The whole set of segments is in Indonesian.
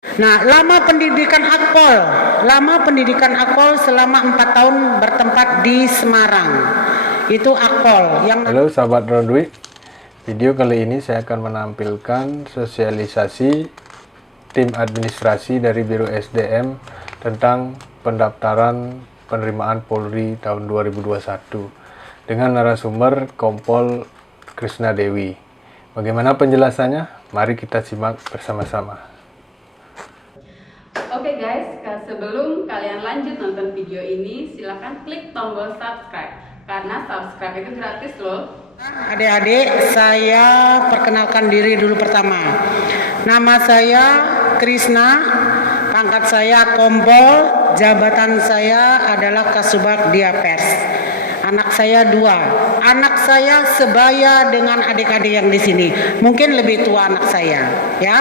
Nah, lama pendidikan Akpol selama 4 tahun bertempat di Semarang. Itu Akpol yang... Halo sahabat Ronduik, video kali ini saya akan menampilkan sosialisasi tim administrasi dari Biro SDM tentang pendaftaran penerimaan Polri tahun 2021 dengan narasumber Kompol Krisna Dewi. Bagaimana penjelasannya? Mari kita simak bersama-sama. Oke guys, sebelum kalian lanjut nonton video ini, silahkan klik tombol subscribe karena subscribe itu gratis loh. Adik-adik, saya perkenalkan diri dulu pertama. Nama saya Krisna, pangkat saya Kompol, jabatan saya adalah Kasubag Diapers. Anak saya 2. Anak saya sebaya dengan adik-adik yang di sini. Mungkin lebih tua anak saya, ya.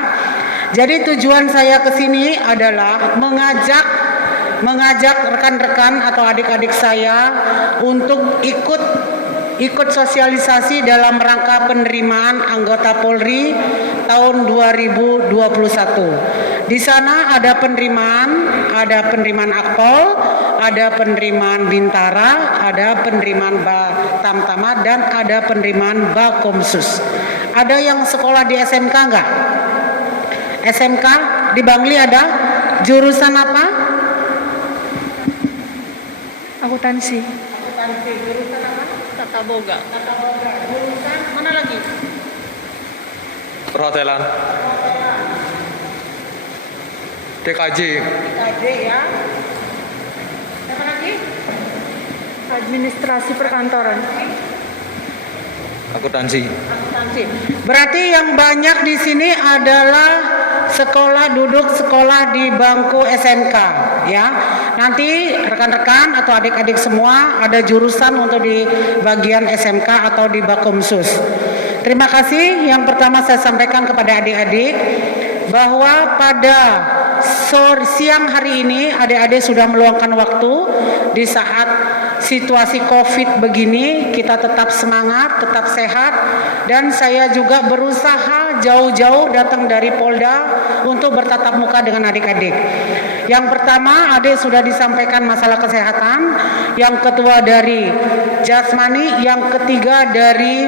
Jadi tujuan saya ke sini adalah mengajak rekan-rekan atau adik-adik saya untuk ikut sosialisasi dalam rangka penerimaan anggota Polri tahun 2021. Di sana ada penerimaan Akpol, ada penerimaan Bintara, ada penerimaan Tamtama, dan ada penerimaan Bakomsus. Ada yang sekolah di SMK enggak? SMK di Bangli ada? Jurusan apa? Akuntansi. Jurusan apa? Tata Boga. Jurusan mana lagi? Perhotelan. TKJ. TKJ ya. Apa lagi? Administrasi perkantoran. Akuntansi. Berarti yang banyak di sini adalah duduk sekolah di bangku SMK, ya. Nanti rekan-rekan atau adik-adik semua ada jurusan untuk di bagian SMK atau di Bakomsus. Terima kasih. Yang pertama saya sampaikan kepada adik-adik bahwa pada siang hari ini adik-adik sudah meluangkan waktu di saat situasi COVID begini, kita tetap semangat, tetap sehat, dan saya juga berusaha jauh-jauh datang dari Polda untuk bertatap muka dengan adik-adik. Yang pertama, adik sudah disampaikan masalah kesehatan, yang kedua dari jasmani, yang ketiga dari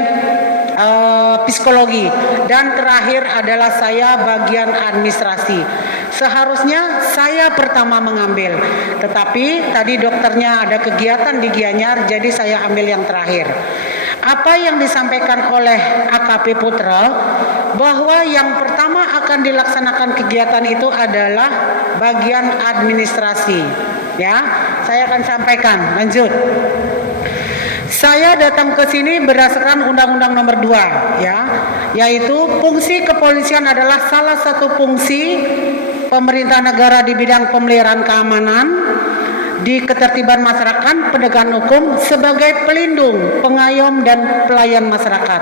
psikologi, dan terakhir adalah saya bagian administrasi. Seharusnya saya pertama mengambil, tetapi tadi dokternya ada kegiatan di Gianyar, jadi saya ambil yang terakhir. Apa yang disampaikan oleh AKP Putra bahwa yang pertama akan dilaksanakan kegiatan itu adalah bagian administrasi, ya. Saya akan sampaikan, lanjut. Saya datang ke sini berdasarkan Undang-Undang Nomor 2, ya, yaitu fungsi kepolisian adalah salah satu fungsi pemerintah negara di bidang pemeliharaan keamanan, di ketertiban masyarakat, penegakan hukum sebagai pelindung, pengayom, dan pelayan masyarakat.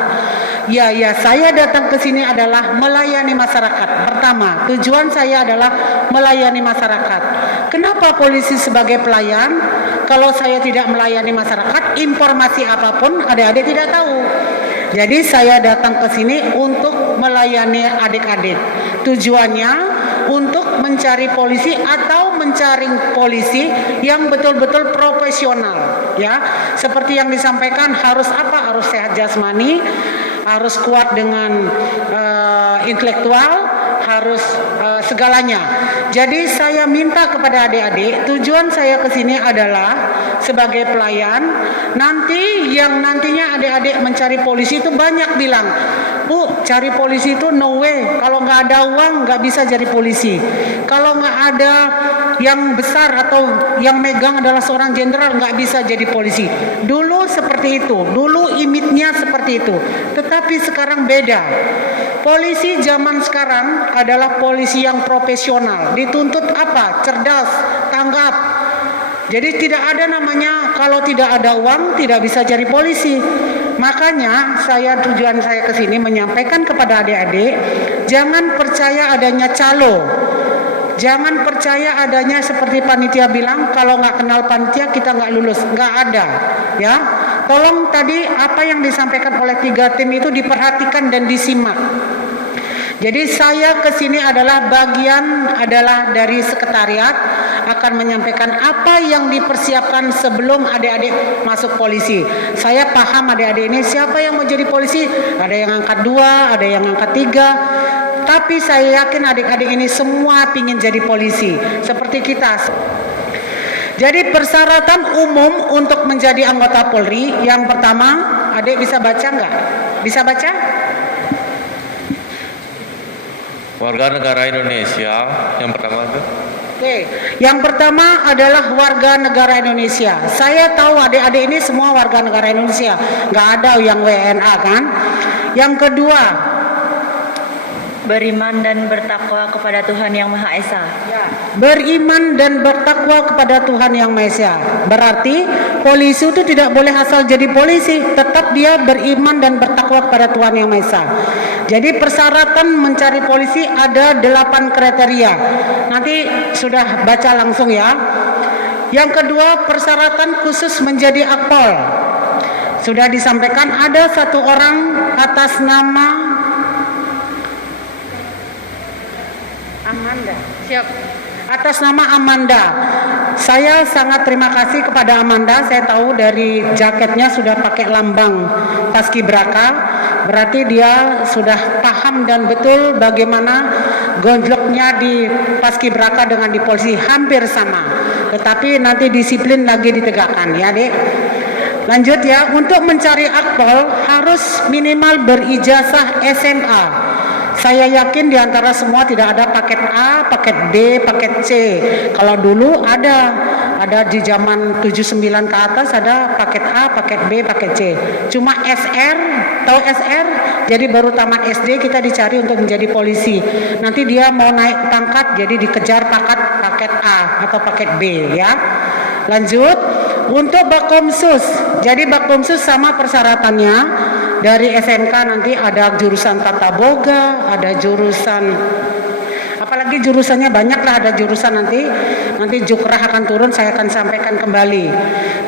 Ya, saya datang ke sini adalah melayani masyarakat. Pertama, tujuan saya adalah melayani masyarakat. Kenapa polisi sebagai pelayan? Kalau saya tidak melayani masyarakat, informasi apapun adik-adik tidak tahu. Jadi saya datang ke sini untuk melayani adik-adik. Tujuannya untuk mencari polisi atau mencari polisi yang betul-betul profesional, ya. Seperti yang disampaikan, harus apa? Harus sehat jasmani, harus kuat dengan intelektual, harus segalanya. Jadi saya minta kepada adik-adik, tujuan saya ke sini adalah sebagai pelayan. Nanti yang nantinya adik-adik mencari polisi itu banyak bilang, Bu, cari polisi itu no way. Kalau nggak ada uang nggak bisa jadi polisi. Kalau nggak ada yang besar atau yang megang adalah seorang jenderal nggak bisa jadi polisi. Dulu seperti itu, dulu imitnya seperti itu. Tetapi sekarang beda. Polisi zaman sekarang adalah polisi yang profesional. Dituntut apa? Cerdas, tanggap. Jadi tidak ada namanya kalau tidak ada uang tidak bisa jadi polisi. Makanya tujuan saya ke sini menyampaikan kepada adik-adik, jangan percaya adanya calo. Jangan percaya adanya seperti panitia bilang, kalau nggak kenal panitia kita nggak lulus. Nggak ada, ya. Tolong tadi apa yang disampaikan oleh 3 tim itu diperhatikan dan disimak. Jadi saya ke sini adalah dari sekretariat akan menyampaikan apa yang dipersiapkan sebelum adik-adik masuk polisi. Saya paham adik-adik ini siapa yang mau jadi polisi, ada yang angkat 2, ada yang angkat 3. Tapi saya yakin adik-adik ini semua ingin jadi polisi seperti kita. Jadi persyaratan umum untuk menjadi anggota Polri, yang pertama, adik bisa baca nggak? Bisa baca? Warga negara Indonesia yang pertama itu. Oke, yang pertama adalah warga negara Indonesia. Saya tahu adik-adik ini semua warga negara Indonesia, nggak ada yang WNA kan? Yang kedua, Beriman dan bertakwa kepada Tuhan Yang Maha Esa. beriman dan bertakwa kepada Tuhan Yang Maha Esa. Berarti polisi itu tidak boleh asal jadi polisi, tetap dia beriman dan bertakwa kepada Tuhan Yang Maha Esa. Jadi persyaratan mencari polisi ada 8 kriteria. Nanti sudah baca langsung ya. Yang kedua, persyaratan khusus menjadi akpol. Sudah disampaikan ada 1 orang atas nama Amanda. Siap. Atas nama Amanda. Saya sangat terima kasih kepada Amanda. Saya tahu dari jaketnya sudah pakai lambang Paskibraka. Berarti dia sudah paham dan betul bagaimana gonjloknya di Paskibraka dengan di polisi hampir sama. Tetapi nanti disiplin lagi ditegakkan ya, Dek. Lanjut ya, untuk mencari akpol harus minimal berijazah SMA. Saya yakin di antara semua tidak ada paket A, paket B, paket C. Kalau dulu ada di zaman 79 ke atas ada paket A, paket B, paket C. Cuma SR, tahu SR? Jadi baru tamat SD kita dicari untuk menjadi polisi. Nanti dia mau naik pangkat jadi dikejar paket A atau paket B ya. Lanjut, untuk Bakomsus. Jadi Bakomsus sama persyaratannya. Dari SMK nanti ada jurusan tata boga, ada jurusan apalagi jurusannya banyak lah, ada jurusan nanti Jukrah akan turun, saya akan sampaikan kembali.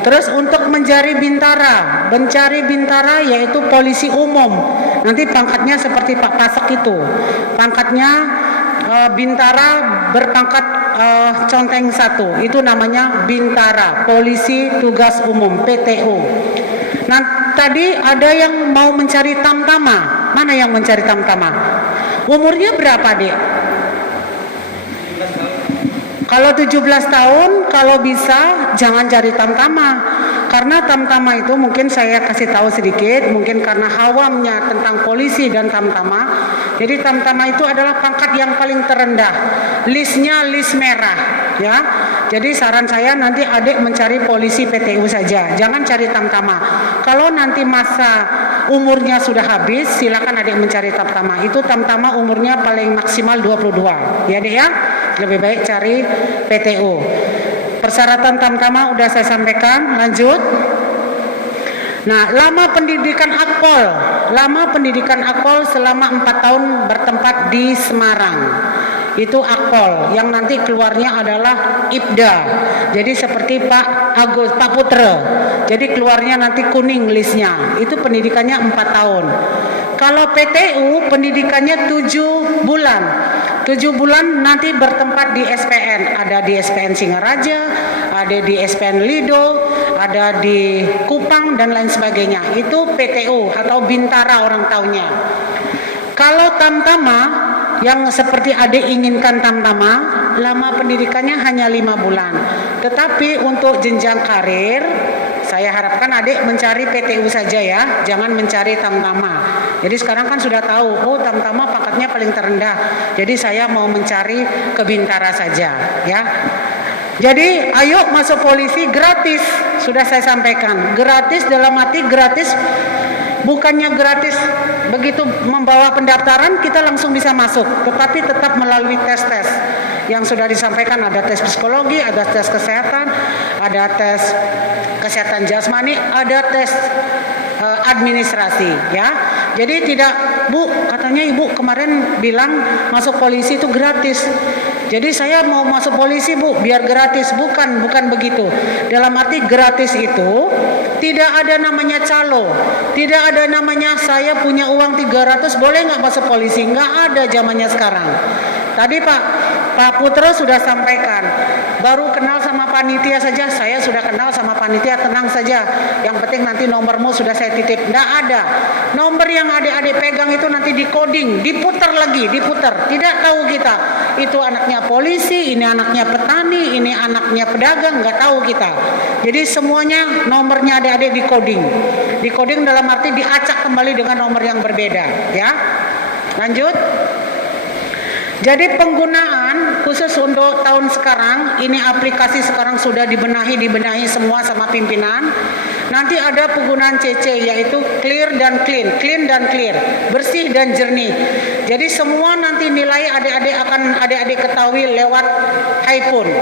Terus untuk mencari bintara yaitu polisi umum. Nanti pangkatnya seperti Pak Pasek itu. Pangkatnya bintara berpangkat conteng 1. Itu namanya bintara, polisi tugas umum PTU. Nah, tadi ada yang mau mencari tamtama. Mana yang mencari tamtama? Umurnya berapa, Dek? Kalau 17 tahun, kalau bisa jangan cari tamtama. Karena tamtama itu mungkin saya kasih tahu sedikit, mungkin karena hawamnya tentang polisi dan tamtama. Jadi tamtama itu adalah pangkat yang paling terendah. Listnya list merah, ya. Jadi saran saya nanti adik mencari polisi PTU saja, jangan cari tamtama. Kalau nanti masa umurnya sudah habis, silakan adik mencari tamtama. Itu tamtama umurnya paling maksimal 22, ya Dek ya. Lebih baik cari PTU. Persyaratan tamtama udah saya sampaikan. Lanjut. Nah, lama pendidikan akpol. Lama pendidikan akpol selama 4 tahun bertempat di Semarang. Itu akpol yang nanti keluarnya adalah IPDA. Jadi seperti Pak Putra. Jadi keluarnya nanti kuning listnya. Itu pendidikannya 4 tahun. Kalau PTU pendidikannya 7 bulan. 7 bulan nanti bertempat di SPN. Ada di SPN Singaraja, ada di SPN Lido, ada di Kupang dan lain sebagainya. Itu PTU atau bintara orang taunya. Kalau tamtama yang seperti adik inginkan tamtama, lama pendidikannya hanya 5 bulan. Tetapi untuk jenjang karir, saya harapkan adik mencari PTU saja ya, jangan mencari tamtama. Jadi sekarang kan sudah tahu, oh tamtama pangkatnya paling terendah. Jadi saya mau mencari ke bintara saja ya. Jadi ayo masuk polisi gratis, sudah saya sampaikan. Gratis dalam arti gratis, bukannya gratis begitu membawa pendaftaran kita langsung bisa masuk, tetapi tetap melalui tes-tes yang sudah disampaikan. Ada tes psikologi, ada tes kesehatan, ada tes kesehatan jasmani, ada tes administrasi ya. Jadi tidak, Bu, katanya Ibu kemarin bilang masuk polisi itu gratis. Jadi saya mau masuk polisi, Bu, biar gratis. Bukan begitu. Dalam arti gratis itu Tidak ada namanya calo, tidak ada namanya saya punya uang 300 boleh nggak masuk polisi, nggak ada zamannya sekarang. Tadi Pak Putra sudah sampaikan, baru kenal sama panitia saja, saya sudah kenal sama panitia, tenang saja. Yang penting nanti nomormu sudah saya titip. Nggak ada. Nomor yang adik-adik pegang itu nanti di-coding, diputar lagi, diputar. Tidak tahu kita, itu anaknya polisi, ini anaknya petani, ini anaknya pedagang, nggak tahu kita. Jadi semuanya nomornya adik-adik di-coding. Di-coding dalam arti diacak kembali dengan nomor yang berbeda. Ya, lanjut. Jadi penggunaan khusus untuk tahun sekarang, ini aplikasi sekarang sudah dibenahi semua sama pimpinan. Nanti ada penggunaan CC yaitu clear dan clean dan clear, bersih dan jernih. Jadi semua nanti nilai adik-adik ketahui lewat iPhone.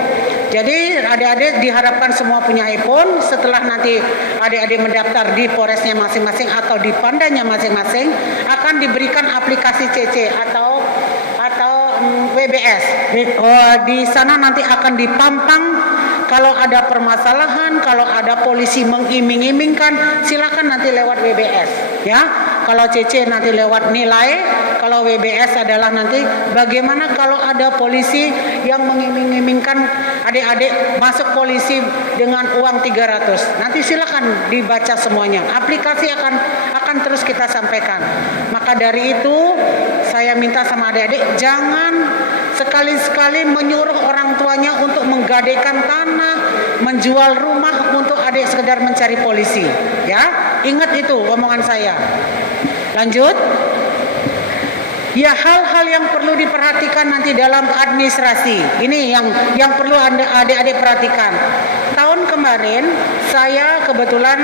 Jadi adik-adik diharapkan semua punya iPhone. Setelah nanti adik-adik mendaftar di Polresnya masing-masing atau di Pandanya masing-masing, akan diberikan aplikasi CC atau WBS. Di sana nanti akan dipampang kalau ada permasalahan, kalau ada polisi mengiming-imingkan, silakan nanti lewat WBS. Ya, kalau CC nanti lewat nilai, kalau WBS adalah nanti bagaimana kalau ada polisi yang mengiming-imingkan adik-adik masuk polisi dengan uang 300. Nanti silakan dibaca semuanya. Aplikasi akan terus kita sampaikan. Maka dari itu saya minta sama adik-adik jangan sekali-sekali menyuruh orang tuanya untuk menggadaikan tanah, menjual rumah untuk adik sekedar mencari polisi. Ya, ingat itu omongan saya. Lanjut. Ya, hal-hal yang perlu diperhatikan nanti dalam administrasi. Ini yang perlu adik-adik perhatikan. Tahun kemarin saya kebetulan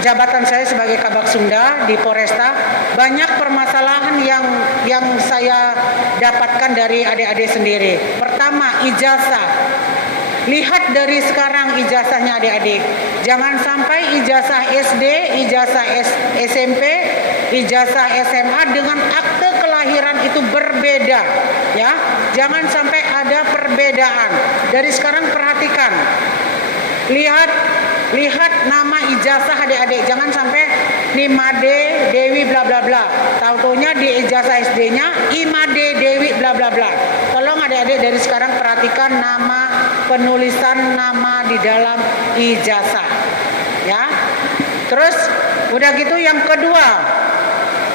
jabatan saya sebagai Kabak Sumda di Polresta, banyak permasalahan yang saya dapatkan dari adik-adik sendiri. Pertama, ijazah. Lihat dari sekarang ijazahnya adik-adik. Jangan sampai ijazah SD, ijazah SMP, ijazah SMA dengan akte kelahiran itu berbeda, ya. Jangan sampai ada perbedaan. Dari sekarang perhatikan. Lihat nama ijazah adik-adik. Jangan sampai Nimade Dewi bla bla bla. Tahu-taunya di ijazah SD-nya Imade Dewi bla bla bla. Tolong adik-adik dari sekarang perhatikan nama, penulisan nama di dalam ijazah. Ya. Terus udah gitu yang kedua,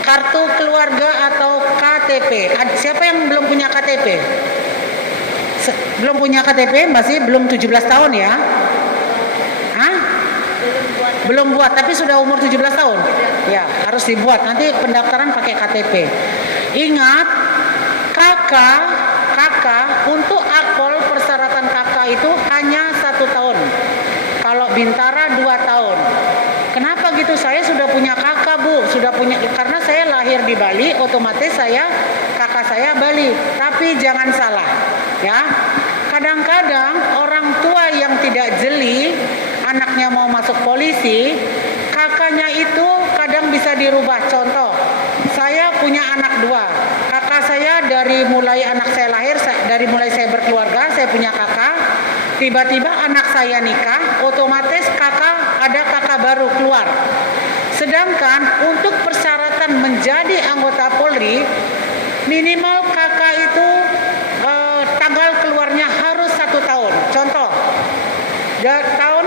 kartu keluarga atau KTP. Siapa yang belum punya KTP? Belum punya KTP, masih belum 17 tahun ya? Hah? Belum buat, tapi sudah umur 17 tahun? Ya, harus dibuat. Nanti pendaftaran pakai KTP. Ingat, kakak untuk akpol persyaratan kakak itu hanya 1 tahun. Kalau Bintara 2 tahun. Kenapa gitu? Saya sudah punya kakak, Bu. Sudah punya, karena saya lahir di Bali, otomatis kakak saya Bali. Tapi jangan salah, ya. Kadang-kadang orang tua yang tidak jeli, anaknya mau masuk polisi, kakaknya itu kadang bisa dirubah. Contoh, saya punya anak 2. Kakak saya dari mulai anak saya lahir, dari mulai saya berkeluarga, saya punya kakak. Tiba-tiba anak saya nikah, otomatis ada kakak baru keluar. Sedangkan untuk persyaratan menjadi anggota Polri, minimal kakak itu tanggal keluarnya harus 1 tahun. Contoh, tahun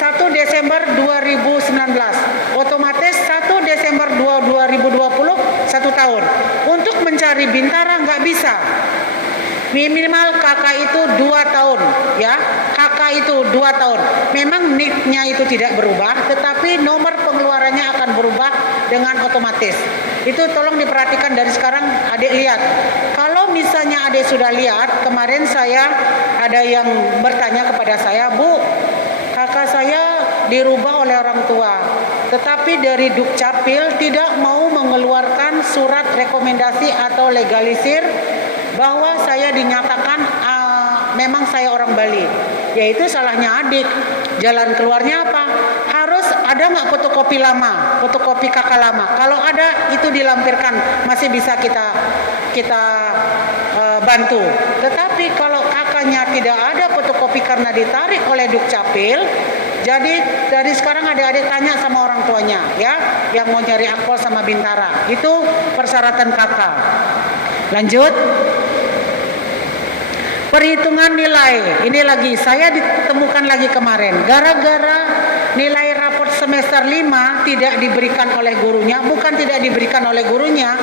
1 Desember 2019, otomatis 1 Desember 2020 1 tahun. Untuk mencari Bintara nggak bisa. Minimal kakak itu 2 tahun, ya. Kakak itu 2 tahun. Memang NIK-nya itu tidak berubah, tetapi nomor pengeluarannya akan berubah dengan otomatis. Itu tolong diperhatikan dari sekarang, adik lihat. Kalau misalnya adik sudah lihat, kemarin ada yang bertanya kepada saya, Bu, kakak saya dirubah oleh orang tua, tetapi dari Dukcapil tidak mau mengeluarkan surat rekomendasi atau legalisir bahwa saya dinyatakan memang saya orang Bali. Yaitu salahnya adik. Jalan keluarnya apa? Harus ada nggak fotokopi lama, fotokopi kakak lama. Kalau ada, itu dilampirkan, masih bisa kita bantu. Tetapi kalau kakaknya tidak ada fotokopi karena ditarik oleh Dukcapil, Jadi dari sekarang adik-adik tanya sama orang tuanya ya, yang mau nyari akpol sama bintara. Itu persyaratan kakak. Lanjut. Perhitungan nilai. Ini lagi saya ditemukan lagi kemarin. Gara-gara nilai raport semester 5 tidak diberikan oleh gurunya, bukan tidak diberikan oleh gurunya,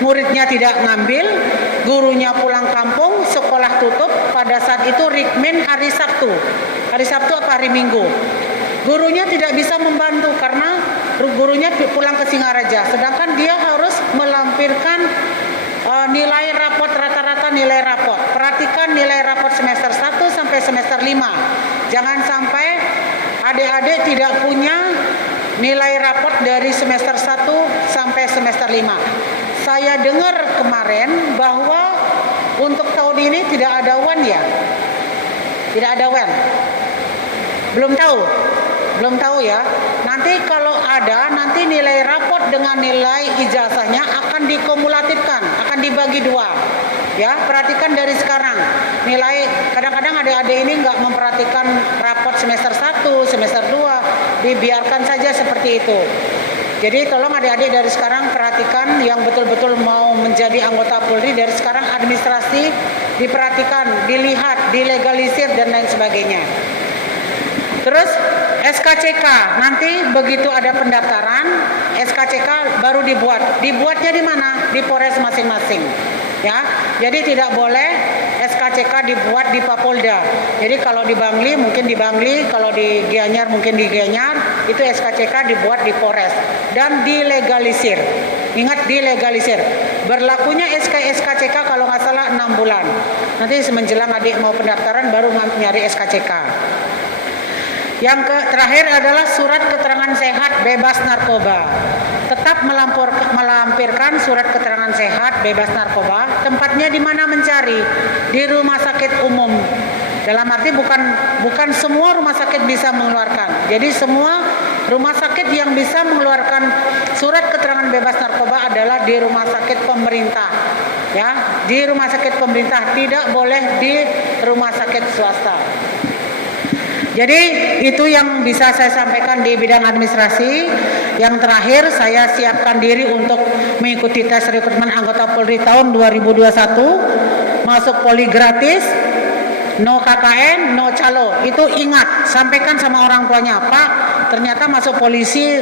muridnya tidak ngambil, gurunya pulang kampung, sekolah tutup. Pada saat itu Rikmin hari Sabtu. Hari Sabtu apa hari Minggu? Gurunya tidak bisa membantu karena gurunya pulang ke Singaraja, sedangkan dia harus melampirkan nilai raport, rata-rata nilai raport. Perhatikan nilai raport semester 1 sampai semester 5. Jangan sampai adik-adik tidak punya nilai raport dari semester 1 sampai semester 5. Saya dengar kemarin bahwa untuk tahun ini tidak ada UAN ya? Tidak ada UAN? Belum tahu ya. Nanti kalau ada, nanti nilai raport dengan nilai ijazahnya akan dikumulatifkan, akan dibagi dua. Ya, perhatikan dari sekarang. Nilai kadang-kadang adik-adik ini nggak memperhatikan raport semester 1, semester 2, dibiarkan saja seperti itu. Jadi tolong adik-adik dari sekarang perhatikan yang betul-betul mau menjadi anggota Polri dari sekarang, administrasi diperhatikan, dilihat, dilegalisir dan lain sebagainya. Terus SKCK, nanti begitu ada pendaftaran, SKCK baru dibuat. Dibuatnya di mana? Di Polres masing-masing. Ya, jadi tidak boleh SKCK dibuat di Papolda. Jadi kalau di Bangli mungkin di Bangli, kalau di Gianyar mungkin di Gianyar, itu SKCK dibuat di Polres dan dilegalisir. Ingat, dilegalisir. Berlakunya SKCK kalau nggak salah 6 bulan. Nanti semenjelang adik mau pendaftaran baru nyari SKCK. Yang terakhir adalah surat keterangan sehat bebas narkoba. Tetap melampirkan surat keterangan sehat bebas narkoba. Tempatnya di mana mencari? Di rumah sakit umum. Dalam arti bukan semua rumah sakit bisa mengeluarkan. Jadi semua rumah sakit yang bisa mengeluarkan surat keterangan bebas narkoba adalah di rumah sakit pemerintah. Ya, di rumah sakit pemerintah, tidak boleh di rumah sakit swasta. Jadi itu yang bisa saya sampaikan di bidang administrasi. Yang terakhir, saya siapkan diri untuk mengikuti tes rekrutmen anggota Polri tahun 2021. Masuk Polri gratis, no KKN, no calo. Itu ingat, sampaikan sama orang tuanya, Pak, ternyata masuk polisi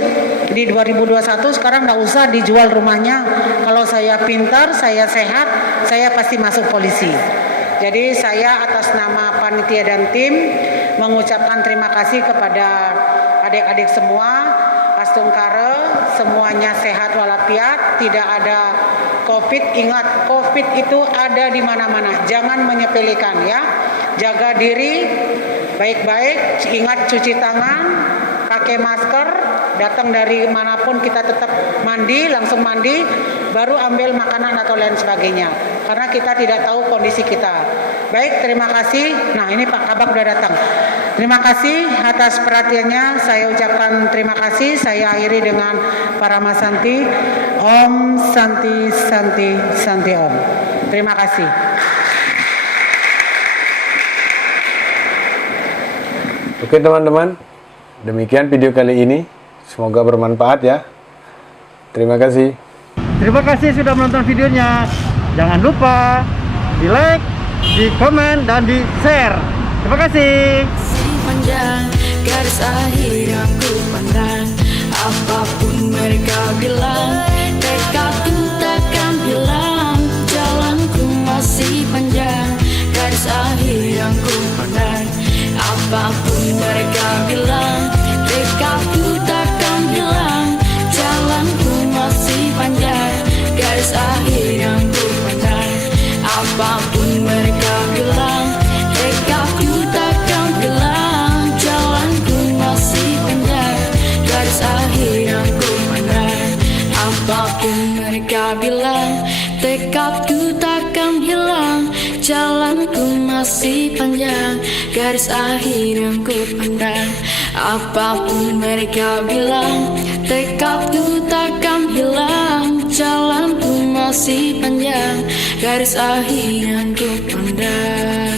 di 2021, sekarang nggak usah dijual rumahnya. Kalau saya pintar, saya sehat, saya pasti masuk polisi. Jadi saya atas nama panitia dan tim mengucapkan terima kasih kepada adik-adik semua, Astungkare, semuanya sehat walafiat, tidak ada COVID. Ingat, COVID itu ada di mana-mana, jangan menyepelekan ya. Jaga diri baik-baik, ingat cuci tangan, pakai masker, datang dari manapun kita tetap mandi, langsung mandi, baru ambil makanan atau lain sebagainya. Karena kita tidak tahu kondisi kita. Baik, terima kasih. Nah, ini Pak Kabak sudah datang. Terima kasih atas perhatiannya. Saya ucapkan terima kasih. Saya akhiri dengan Parama Santi. Om Santi Santi Santi Om. Terima kasih. Oke teman-teman, demikian video kali ini. Semoga bermanfaat ya. Terima kasih. Terima kasih sudah menonton videonya. Jangan lupa di like, di komen, dan di share. Terima kasih. Panjang garis akhir yang ku pandang, apapun mereka bilang, tekadku takkan hilang. Jalanku masih panjang, garis akhir yang ku pandang, apapun mereka bilang, tekadku takkan hilang. Jalanku masih panjang, garis akhir yang ku pandang, apapun mereka bilang, tekadku takkan hilang. Jalanku masih panjang, garis akhir yang ku pandang, apapun mereka bilang, tekadku takkan hilang. Jalanku masih panjang, garis akhir yang ku pandang, apapun mereka bilang, tekadku takkan hilang. Jalanku masih panjang, garis akhir yang ku pandang.